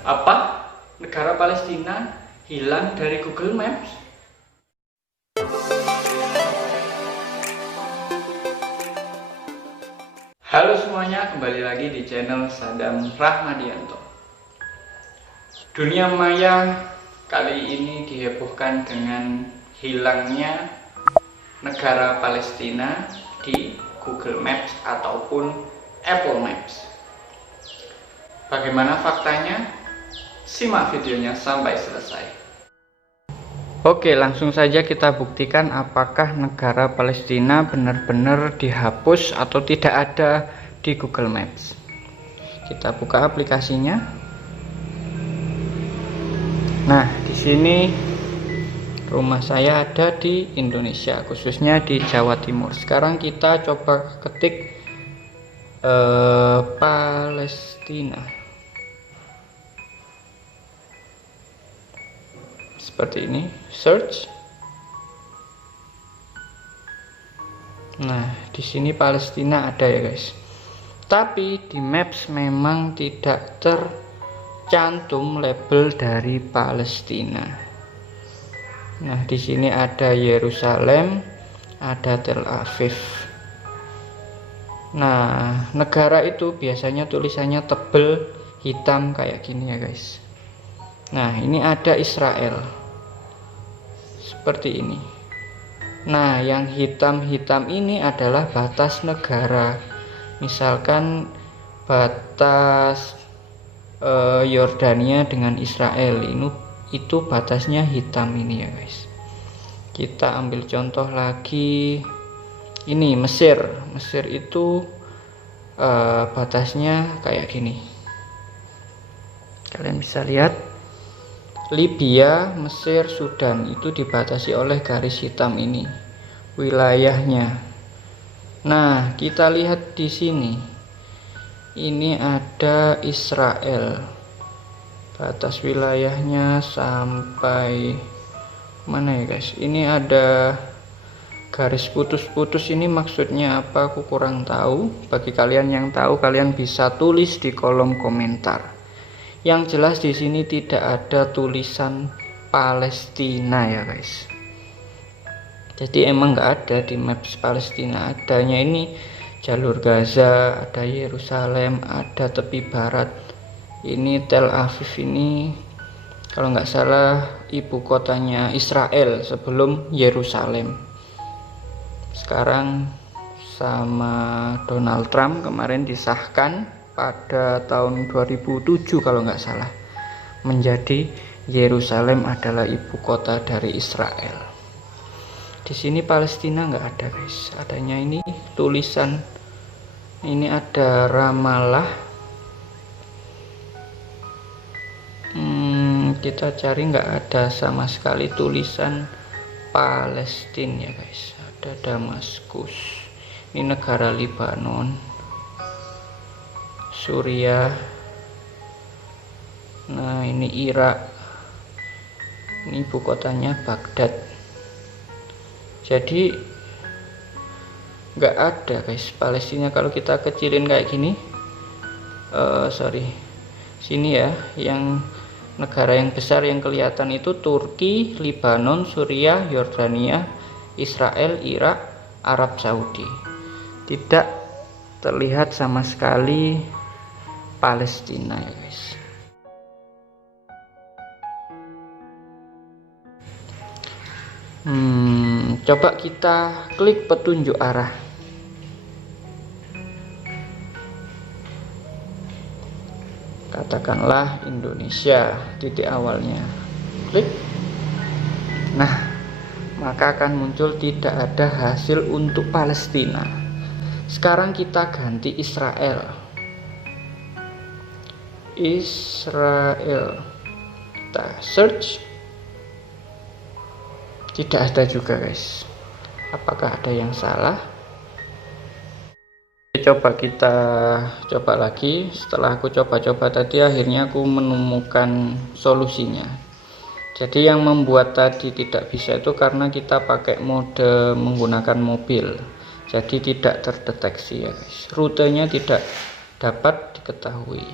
Apa? Negara Palestina hilang dari Google Maps? Halo semuanya, kembali lagi di channel Sadam Rahmadianto. Dunia maya kali ini dihebohkan dengan hilangnya negara Palestina di Google Maps ataupun Apple Maps. Bagaimana faktanya? Simak videonya sampai selesai. Oke, langsung saja kita buktikan apakah negara Palestina benar-benar dihapus atau tidak ada di Google Maps. Kita buka aplikasinya. Nah, di sini rumah saya ada di Indonesia, khususnya di Jawa Timur. Sekarang kita coba ketik Palestina. Seperti ini, search. Nah, di sini Palestina ada ya guys. Tapi di Maps memang tidak tercantum label dari Palestina. Nah, di sini ada Yerusalem, ada Tel Aviv. Nah, negara itu biasanya tulisannya tebel, hitam kayak gini ya guys. Nah, ini ada Israel. Seperti ini. Nah, yang hitam-hitam ini adalah batas negara. Misalkan batas Yordania dengan Israel itu batasnya hitam ini ya guys. Kita ambil contoh lagi. Ini Mesir. Mesir itu batasnya kayak gini. Kalian bisa lihat. Libya, Mesir, Sudan itu dibatasi oleh garis hitam ini wilayahnya. Nah, kita lihat di sini. Ini ada Israel. Batas wilayahnya sampai mana ya guys? Ini ada garis putus-putus, ini maksudnya apa? Aku kurang tahu. Bagi kalian yang tahu, kalian bisa tulis di kolom komentar. Yang jelas di sini tidak ada tulisan Palestina ya guys. Jadi emang nggak ada di Maps Palestina. Adanya ini jalur Gaza, ada Yerusalem, ada tepi barat. Ini Tel Aviv, ini kalau nggak salah ibu kotanya Israel sebelum Yerusalem. Sekarang sama Donald Trump kemarin disahkan pada tahun 2007 kalau nggak salah, menjadi Yerusalem adalah ibu kota dari Israel. Di sini Palestina nggak ada guys. Adanya ini tulisan, ini ada Ramallah. Kita cari, nggak ada sama sekali tulisan Palestina ya guys. Ada Damaskus, ini negara Lebanon, Suriah. Nah, ini Irak. Ini ibu kotanya Baghdad. Jadi nggak ada guys Palestina. Kalau kita kecilin kayak gini, sini ya, yang negara yang besar yang kelihatan itu Turki, Lebanon, Suriah, Yordania, Israel, Irak, Arab Saudi. Tidak terlihat sama sekali Palestina ya guys. Coba kita klik petunjuk arah. Katakanlah Indonesia, titik awalnya. Klik. Nah, maka akan muncul tidak ada hasil untuk Palestina. Sekarang kita ganti Israel. Kita search, tidak ada juga guys. Apakah ada yang salah? Kita coba lagi. Setelah aku coba-coba tadi, akhirnya aku menemukan solusinya. Jadi yang membuat tadi tidak bisa itu karena kita pakai mode menggunakan mobil. Jadi tidak terdeteksi ya guys. Rutenya tidak dapat diketahui.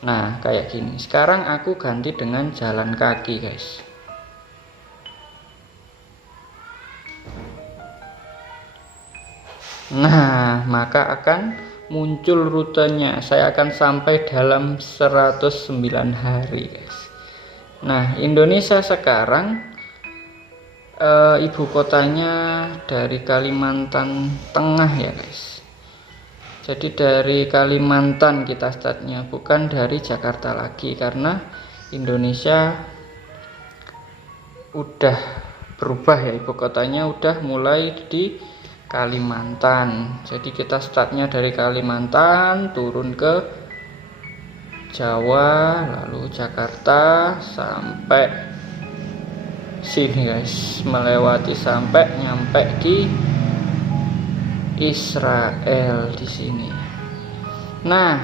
Nah, kayak gini. Sekarang aku ganti dengan jalan kaki, guys. Nah, maka akan muncul rutenya. Saya akan sampai dalam 109 hari, guys. Nah, Indonesia sekarang ibu kotanya dari Kalimantan Tengah ya, guys. Jadi dari Kalimantan kita startnya, bukan dari Jakarta lagi, karena Indonesia udah berubah ya, ibu kotanya udah mulai di Kalimantan. Jadi kita startnya dari Kalimantan, turun ke Jawa, lalu Jakarta, sampai sini guys, melewati sampai nyampe di Israel di sini. Nah,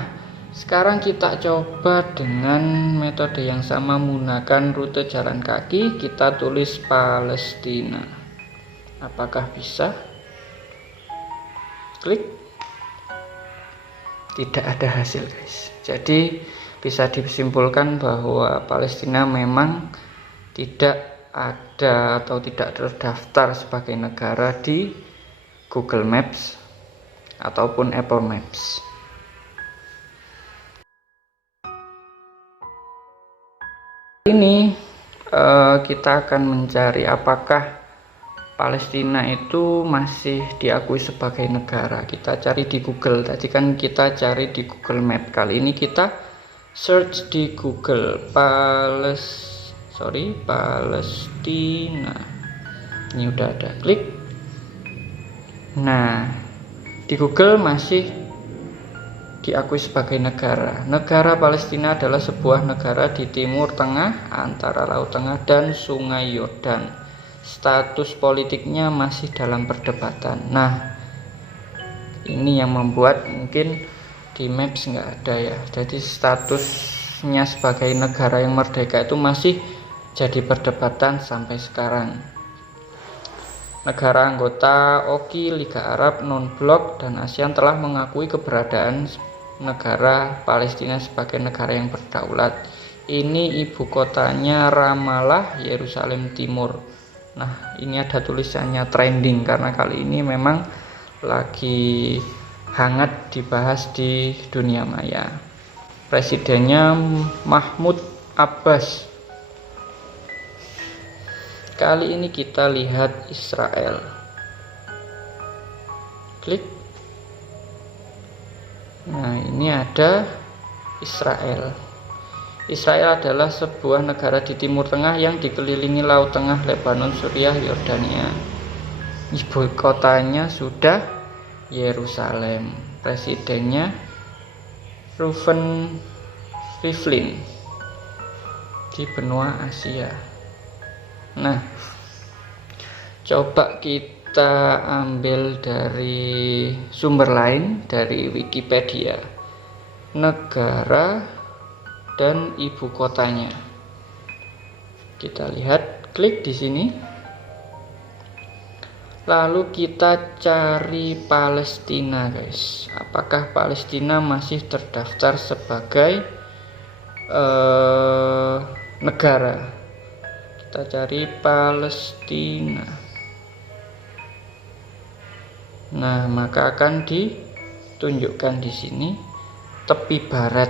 sekarang kita coba dengan metode yang sama menggunakan rute jalan kaki. Kita tulis Palestina. Apakah bisa? Klik. Tidak ada hasil, guys. Jadi bisa disimpulkan bahwa Palestina memang tidak ada atau tidak terdaftar sebagai negara di Google Maps ataupun Apple Maps. Ini kita akan mencari apakah Palestina itu masih diakui sebagai negara. Kita cari di Google. Tadi kan kita cari di Google Map. Kali ini kita search di Google Palestina. Ini udah ada. Klik. Nah, di Google masih diakui sebagai negara. Negara Palestina adalah sebuah negara di Timur Tengah antara Laut Tengah dan Sungai Yordan. Status politiknya masih dalam perdebatan. Nah, ini yang membuat mungkin di Maps nggak ada ya. Jadi statusnya sebagai negara yang merdeka itu masih jadi perdebatan sampai sekarang. Negara anggota OKI, Liga Arab, Non-Blok, dan ASEAN telah mengakui keberadaan negara Palestina sebagai negara yang berdaulat. Ini ibu kotanya Ramallah, Yerusalem Timur. Nah, ini ada tulisannya trending karena kali ini memang lagi hangat dibahas di dunia maya. Presidennya Mahmud Abbas. Kali ini kita lihat Israel. Klik. Nah, ini ada Israel. Israel adalah sebuah negara di Timur Tengah yang dikelilingi Laut Tengah, Lebanon, Suriah, Yordania. Ibu kotanya sudah Yerusalem. Presidennya Reuven Rivlin di benua Asia. Nah, coba kita ambil dari sumber lain, dari Wikipedia. Negara dan ibu kotanya. Kita lihat, klik di sini. Lalu kita cari Palestina, guys. Apakah Palestina masih terdaftar sebagai negara? Kita cari Palestina. Nah, maka akan ditunjukkan di sini tepi barat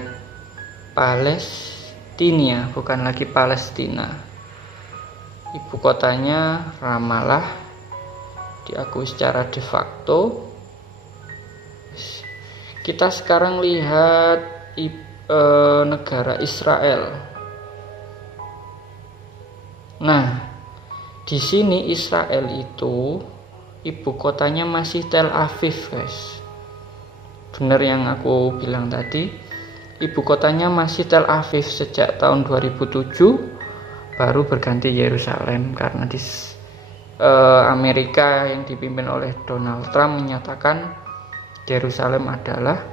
Palestina, bukan lagi Palestina. Ibu kotanya Ramallah, diakui secara de facto. Kita sekarang lihat negara Israel. Nah, di sini Israel itu ibu kotanya masih Tel Aviv, guys. Benar yang aku bilang tadi, ibu kotanya masih Tel Aviv sejak tahun 2007, baru berganti Yerusalem karena di Amerika yang dipimpin oleh Donald Trump menyatakan Yerusalem adalah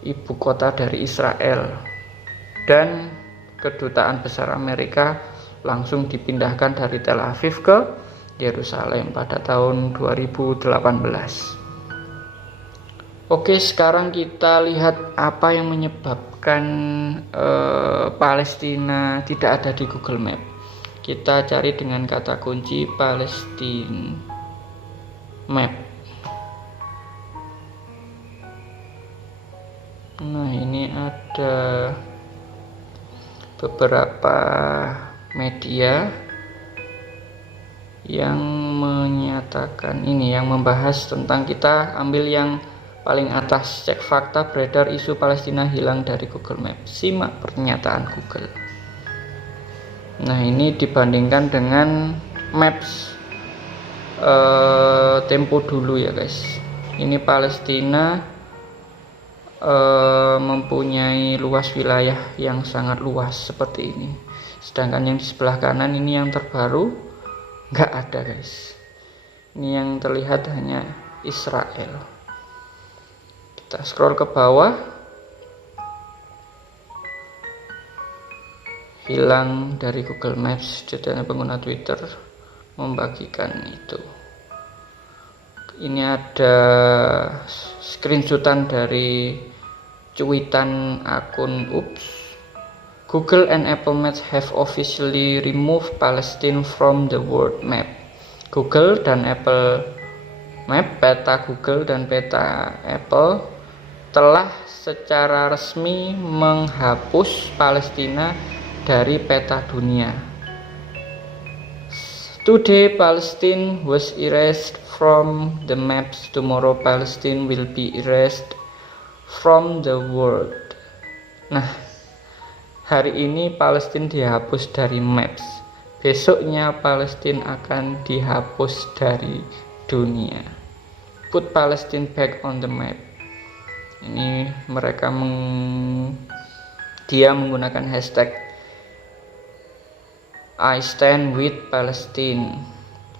ibu kota dari Israel, dan kedutaan besar Amerika langsung dipindahkan dari Tel Aviv ke Yerusalem pada tahun 2018. Oke, sekarang kita lihat apa yang menyebabkan Palestina tidak ada di Google Map. Kita cari dengan kata kunci Palestine Map. Nah, ini ada beberapa media yang menyatakan ini, yang membahas tentang, kita ambil yang paling atas, cek fakta beredar isu Palestina hilang dari Google Map. Simak pernyataan Google. Nah, ini dibandingkan dengan Maps tempo dulu ya guys. Ini Palestina mempunyai luas wilayah yang sangat luas seperti ini. Sedangkan yang di sebelah kanan ini yang terbaru nggak ada guys. Ini yang terlihat hanya Israel. Kita scroll ke bawah, hilang dari Google Maps. Jadinya pengguna Twitter membagikan itu. Ini ada screenshotan dari cuitan akun Oops. Google and Apple Maps have officially removed Palestine from the world map. Google dan Apple Map, peta Google dan peta Apple telah secara resmi menghapus Palestina dari peta dunia. Today Palestine was erased from the maps. Tomorrow Palestine will be erased from the world. Nah, hari ini Palestina dihapus dari maps. Besoknya Palestina akan dihapus dari dunia. Put Palestine back on the map. Ini mereka dia menggunakan hashtag I stand with Palestine,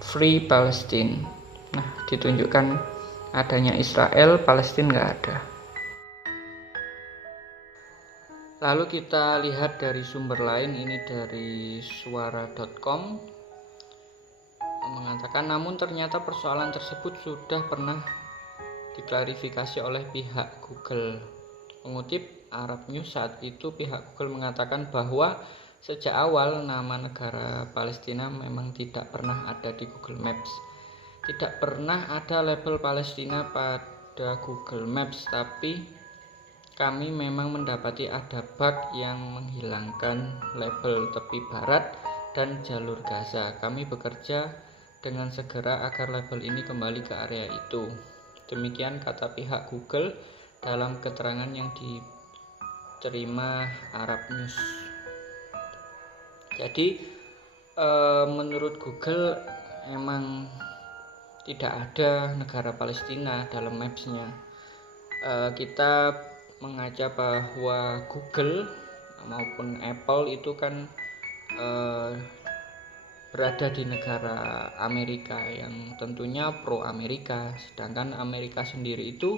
free Palestine. Nah, ditunjukkan adanya Israel, Palestina nggak ada. Lalu kita lihat dari sumber lain, ini dari suara.com, mengatakan namun ternyata persoalan tersebut sudah pernah diklarifikasi oleh pihak Google. Mengutip Arab News, saat itu pihak Google mengatakan bahwa sejak awal nama negara Palestina memang tidak pernah ada di Google Maps. Tidak pernah ada label Palestina pada Google Maps, tapi kami memang mendapati ada bug yang menghilangkan label tepi barat dan jalur Gaza. Kami bekerja dengan segera agar label ini kembali ke area itu. Demikian kata pihak Google dalam keterangan yang diterima Arab News. Jadi menurut Google emang tidak ada negara Palestina dalam maps-nya. Kita mengaca bahwa Google maupun Apple itu kan berada di negara Amerika yang tentunya pro Amerika, sedangkan Amerika sendiri itu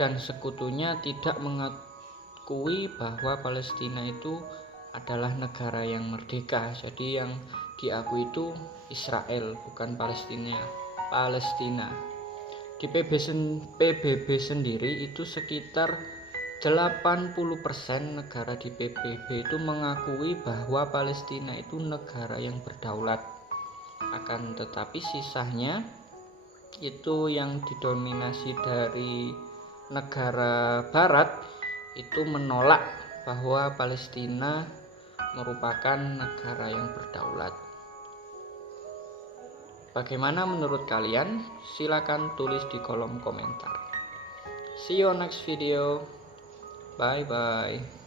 dan sekutunya tidak mengakui bahwa Palestina itu adalah negara yang merdeka. Jadi yang diakui itu Israel, bukan Palestina. Di PBB sendiri itu sekitar 80% negara di PBB itu mengakui bahwa Palestina itu negara yang berdaulat. Akan tetapi sisanya itu yang didominasi dari negara barat itu menolak bahwa Palestina merupakan negara yang berdaulat. Bagaimana menurut kalian? Silakan tulis di kolom komentar. See you next video. Bye bye.